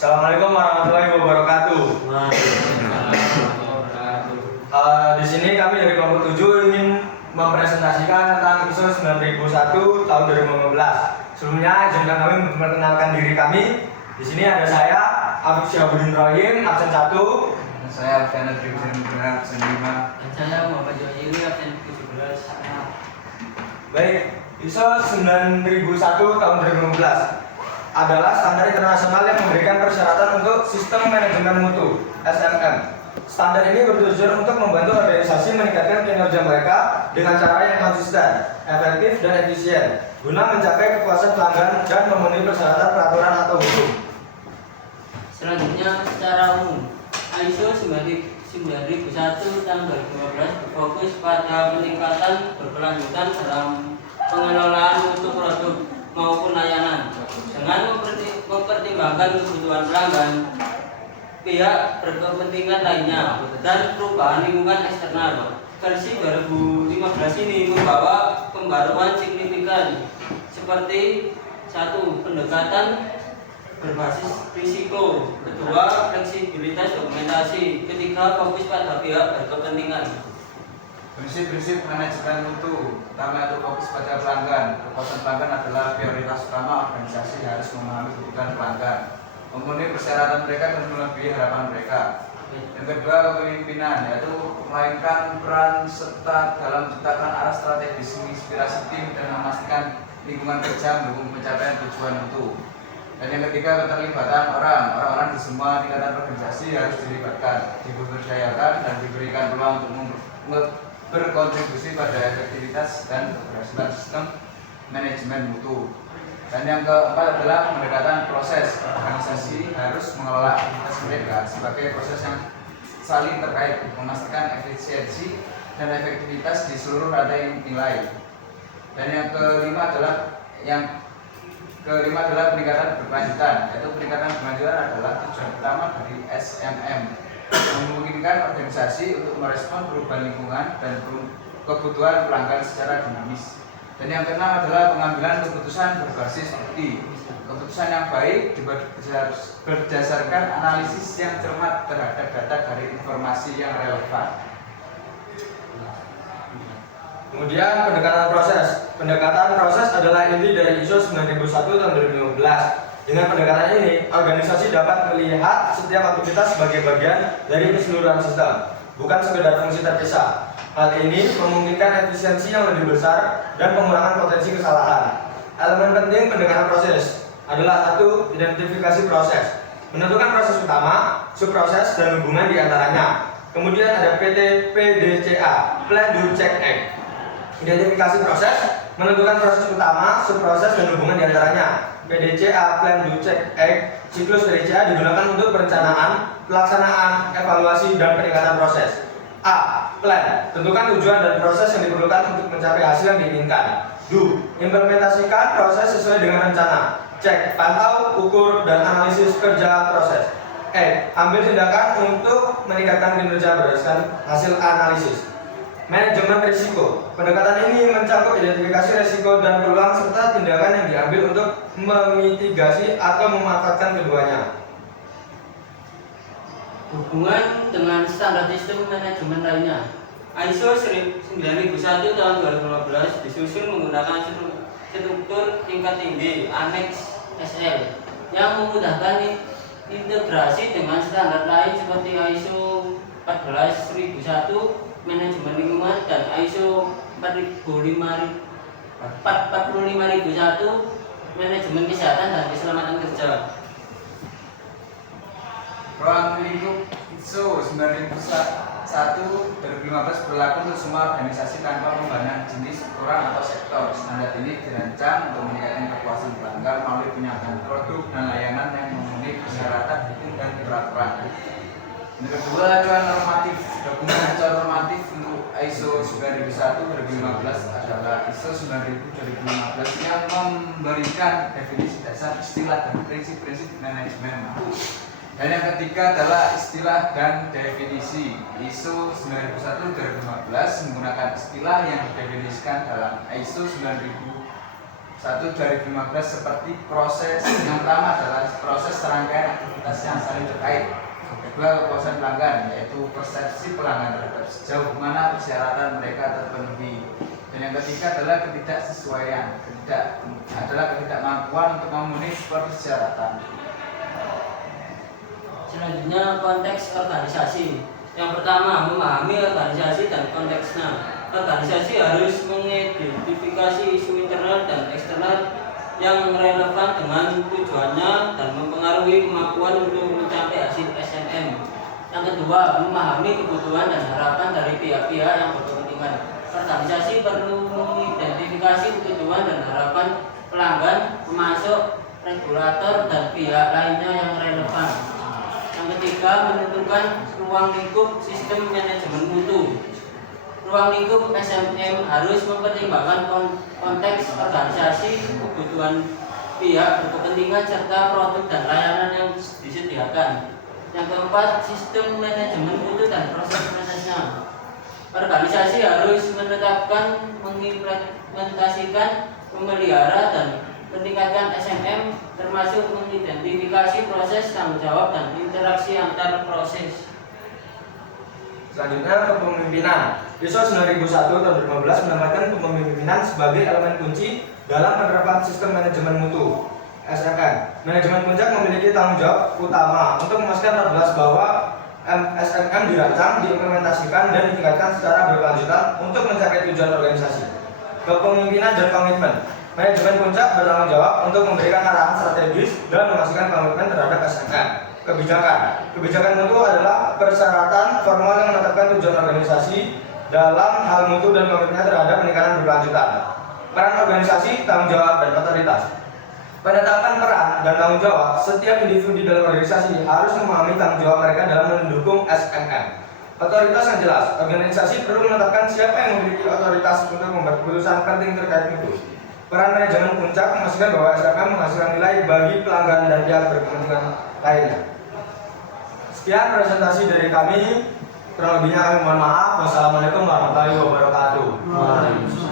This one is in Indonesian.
Assalamualaikum warahmatullahi wabarakatuh. Di sini kami dari kelompok 7 ingin mempresentasikan tentang ISO 9001 tahun 2015. Sebelumnya izinkan kami memperkenalkan diri kami. Di sini ada saya, Afif Syabuddin Rahim, absen 1. Saya absen 2015, absen 5. Dan saya Muhammad Joyili, absen 17. Baik, ISO 9001 tahun 2015 adalah standar internasional yang memberikan persyaratan untuk sistem manajemen mutu (SMM). Standar ini bertujuan untuk membantu organisasi meningkatkan kinerja mereka dengan cara yang konsisten, efektif, dan efisien guna mencapai kepuasan pelanggan dan memenuhi persyaratan peraturan atau hukum. Selanjutnya secara umum, ISO 9001 tahun 2015 berfokus pada peningkatan berkelanjutan dalam pengelolaan mutu produk maupun layanan dengan mempertimbangkan kebutuhan pelanggan, pihak berkepentingan lainnya, dan perubahan lingkungan eksternal. Versi 2015 ini membawa pembaruan signifikan seperti 1. Pendekatan berbasis risiko, 2. Fleksibilitas dokumentasi, 3. Fokus pada pihak berkepentingan. Prinsip-prinsip manajemen mutu pertama itu fokus pada pelanggan. Kepuasan pelanggan adalah prioritas utama organisasi, harus memahami kebutuhan pelanggan, memenuhi persyaratan mereka dan melebihi harapan mereka. Yang kedua, kepemimpinan, yaitu memainkan peran serta dalam menciptakan arah strategis, menginspirasi tim dan memastikan lingkungan kerja mendukung pencapaian tujuan mutu. Dan yang ketiga, keterlibatan orang-orang di semua tingkatan organisasi harus dilibatkan, diberdayakan dan diberikan peluang untuk berkontribusi pada efektivitas dan keberhasilan sistem manajemen mutu. Dan yang keempat adalah pendekatan proses. Organisasi harus mengelola aktivitas mereka sebagai proses yang saling terkait, memastikan efisiensi dan efektivitas di seluruh rantai nilai. Dan yang kelima adalah peningkatan berkelanjutan, yaitu peningkatan berkelanjutan adalah tujuan utama dari SMM, memungkinkan organisasi untuk merespon perubahan lingkungan dan kebutuhan pelanggan secara dinamis. Dan yang keenam adalah pengambilan keputusan berbasis bukti. Keputusan yang baik berdasarkan analisis yang cermat terhadap data dari informasi yang relevan. Kemudian pendekatan proses. Pendekatan proses adalah inti dari ISO 9001 tahun 2015. Dengan pendekatan ini, organisasi dapat melihat setiap aktivitas sebagai bagian dari keseluruhan sistem, bukan sekedar fungsi terpisah. Hal ini memungkinkan efisiensi yang lebih besar dan pengurangan potensi kesalahan. Elemen penting pendekatan proses adalah 1. Identifikasi proses, menentukan proses utama, subproses, dan hubungan di antaranya. Kemudian ada PDCA, Plan Do Check Act. Identifikasi proses, menentukan proses utama, subproses, dan hubungan di antaranya. PDCA, Plan Do Check Act. Siklus PDCA digunakan untuk perencanaan, pelaksanaan, evaluasi, dan peningkatan proses. A. Plan, tentukan tujuan dan proses yang diperlukan untuk mencapai hasil yang diinginkan. Do, implementasikan proses sesuai dengan rencana. Cek, pantau, ukur, dan analisis kerja proses. E. Ambil tindakan untuk meningkatkan kinerja berdasarkan hasil analisis. Manajemen risiko. Pendekatan ini mencakup identifikasi risiko dan peluang serta tindakan yang diambil untuk memitigasi atau memanfaatkan keduanya. Hubungan dengan standar sistem manajemen lainnya. ISO 9001 tahun 2015 disusun menggunakan struktur tingkat tinggi Annex SL yang memudahkan integrasi dengan standar lain seperti ISO 14001 manajemen lingkungan dan ISO 45001 manajemen kesehatan dan keselamatan kerja. Ruang lingkup ISO 9001 2015 berlaku untuk semua organisasi tanpa pembagian jenis, ukuran, atau sektor. Standar ini dirancang untuk meningkatkan kepuasan pelanggan melalui penyampaian produk dan layanan yang memenuhi persyaratan hukum dan peraturan. Yang kedua adalah normatif. Dokumen acuan normatif untuk ISO 9001 2015 adalah ISO 9000 2015 yang memberikan definisi dasar, istilah, dan prinsip-prinsip manajemen mutu. Dan yang ketiga adalah istilah dan definisi. ISO 9001 2015 menggunakan istilah yang didefinisikan dalam ISO 9001 2015 seperti proses. Yang pertama adalah proses serangkaian aktivitas yang saling terkait. Kedua, kepuasan pelanggan, yaitu persepsi pelanggan terhadap sejauh mana persyaratan mereka terpenuhi. Dan yang ketiga adalah ketidaksesuaian, ketidakmampuan untuk memenuhi persyaratan. Selanjutnya konteks organisasi. Yang pertama, memahami organisasi dan konteksnya. Organisasi harus mengidentifikasi isu internal dan eksternal yang relevan dengan tujuannya dan mempengaruhi kemampuan untuk mencapai hasil SNM. Yang kedua, memahami kebutuhan dan harapan dari pihak-pihak yang berkepentingan. Organisasi perlu mengidentifikasi kebutuhan dan harapan pelanggan, pemasok, regulator, dan pihak lainnya yang relevan. Yang ketiga, menentukan ruang lingkup sistem manajemen mutu. Ruang lingkup SMM harus mempertimbangkan konteks organisasi, kebutuhan pihak berkepentingan, serta produk dan layanan yang disediakan. Yang keempat, sistem manajemen mutu dan proses-prosesnya. Organisasi harus menetapkan, mengimplementasikan, memelihara, dan meningkatkan SMM, termasuk mengidentifikasi proses, tanggung jawab, dan interaksi antar proses. Selanjutnya, kepemimpinan. ISO 9001 tahun 2015 menamakan kepemimpinan sebagai elemen kunci dalam penerapan sistem manajemen mutu (SMM). Manajemen puncak memiliki tanggung jawab utama untuk memastikan bahwa SMM dirancang, diimplementasikan, dan ditingkatkan secara berkelanjutan untuk mencapai tujuan organisasi. Kepemimpinan dan komitmen. Manajemen puncak bertanggung jawab untuk memberikan arahan strategis dan memastikan komitmen terhadap SMM. Kebijakan mutu adalah persyaratan formal yang menetapkan tujuan organisasi dalam hal mutu dan komitmen terhadap peningkatan berkelanjutan. Peran organisasi, tanggung jawab, dan otoritas. Penetapan peran dan tanggung jawab, setiap individu di dalam organisasi harus memahami tanggung jawab mereka dalam mendukung SMM. Otoritas yang jelas. Organisasi perlu menetapkan siapa yang memiliki otoritas untuk membuat keputusan penting terkait mutu. Peran manajemen puncak memastikan bahwa SMM menghasilkan nilai bagi pelanggan dan pihak berkepentingan lainnya. Sekian presentasi dari kami. Kurang lebihnya kami mohon maaf. Wassalamualaikum warahmatullahi wabarakatuh.